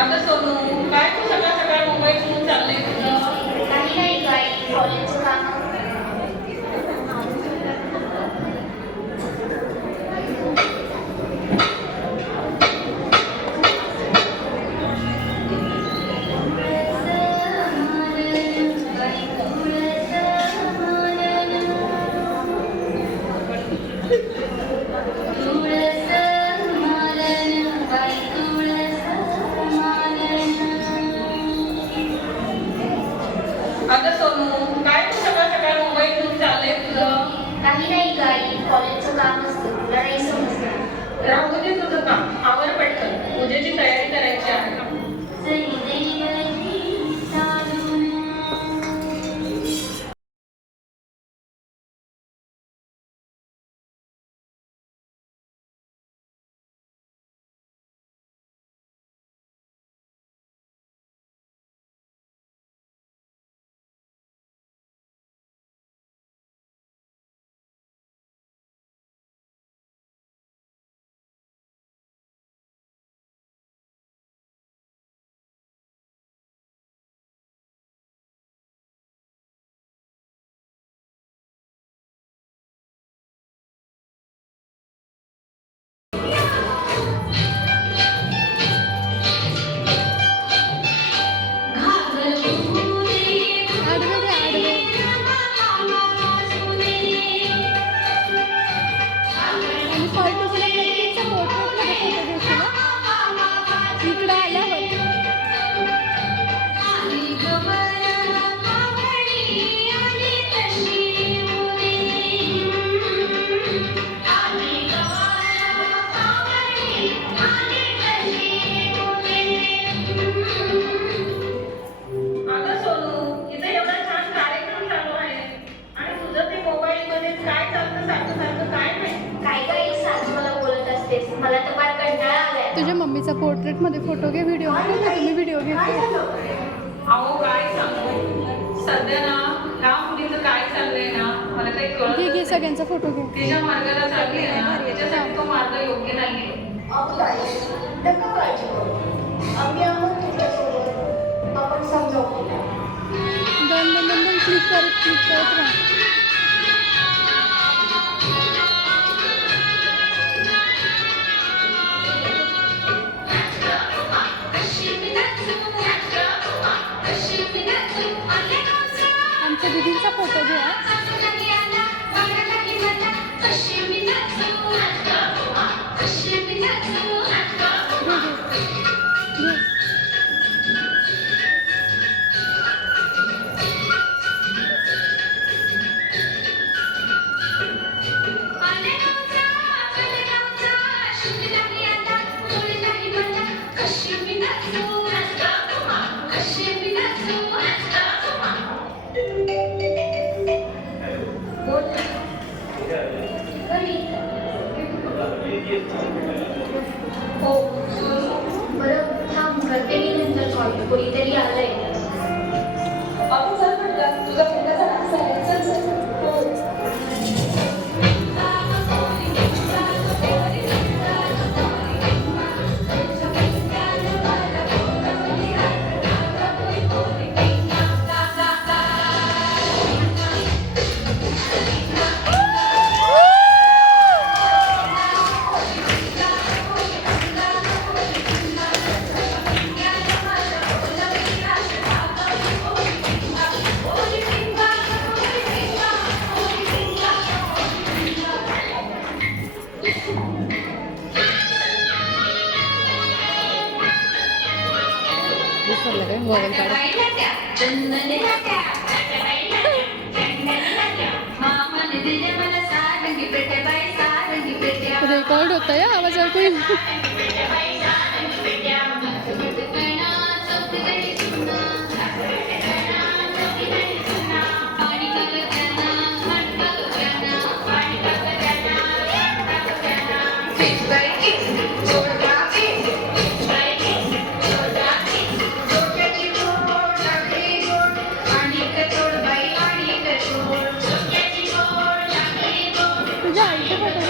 आता सोनू, काय तू सकाळ सकाळ मोबाईल घेऊन चाललंय तुझं? काही नाही काय कॉलेजचं काम. आता सोनू, काय तू सकाळ सकाळ मोबाईल घेऊन चाललंय तुझं? काही नाही काय कॉलेजचं काम असतं, तुला नाही समजणार. राहू दे तुझं काम, आवर पटकन, पूजेची तयारी करायची आहे. मला तर फार कंटाळा आलाय. तुझ्या मम्मीचा पोर्ट्रेट मध्ये फोटो घे, व्हिडिओ नको का तुम्ही व्हिडिओ घेते. अहो काय सांगू सध्या ना ह्या मुलीचं काय चाललंय ना मला काही कळत घे घे सगळ्यांचा फोटो घे. तिच्या मार्गाला चालली आहे ना त्याच्यासाठी तो मार्ग योग्य नाहीये. आपण समजावू. दोन क्लिक करत राहा. आमच्या दीदींचा फोटो घ्या. हो बरं थांब करते मी नंतर कॉल. कोणीतरी आलंय. आपण चल म्हटलं तुझा मित्राचा डान्स आहे. चल चल हो. मोबाईल काढा. रेकॉर्ड होतं या आवाज ऐकून. तुझ्या आईचे फोटो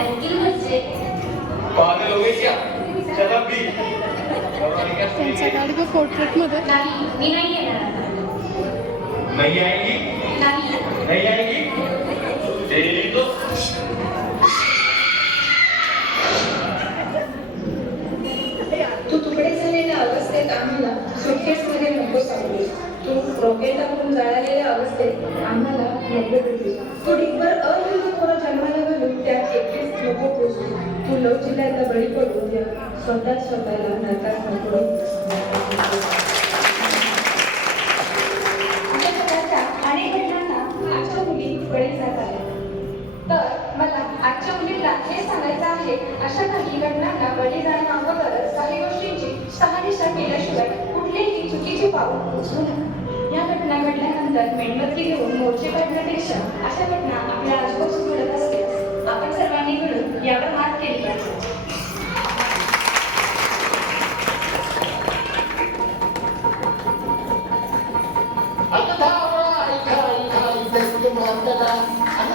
ऐकतील घरचे. पागल हो गई क्या? चल अब भी त्यांचा काढ गं पोर्ट्रेटमध्ये. नाही, मी नाही येणार आता. नहीं आएगी? नाही. नहीं आएगी? तेरी तो तू तुकडे झालेल्या अवस्थेत आम्हाला सुटकेसमध्ये नको सांगू. तू रॉकेट टाकून जळालेल्या अवस्थेत आम्हाला नको भेटू. तू डिंबर अहिंद थोडं जन्माला घालून त्यात एकटीच नको पोचू. तू लवचिल्याचा बळी पडून द्या स्वतःला नरकात नको. अशा प्रकारच्या अनेक घटनांना आजच्या मुली बळी जात आहेत. तर मला आजच्या मुलींना हे सांगायचं आहे, अशा काही घटनांना बळी जाणं अगोदरच काही गोष्टींची शहानिशा केल्याशिवाय कुठलीही चुकीची पाऊल उचलू नका. या घटना घडल्यानंतर मेणबत्ती घेऊन मोर्चे काढण्यापेक्षा अशा घटना आपल्या आजूबाजू घडत असल्यास आपण सर्वांनी मिळून यावर मात केली पाहिजे. आणि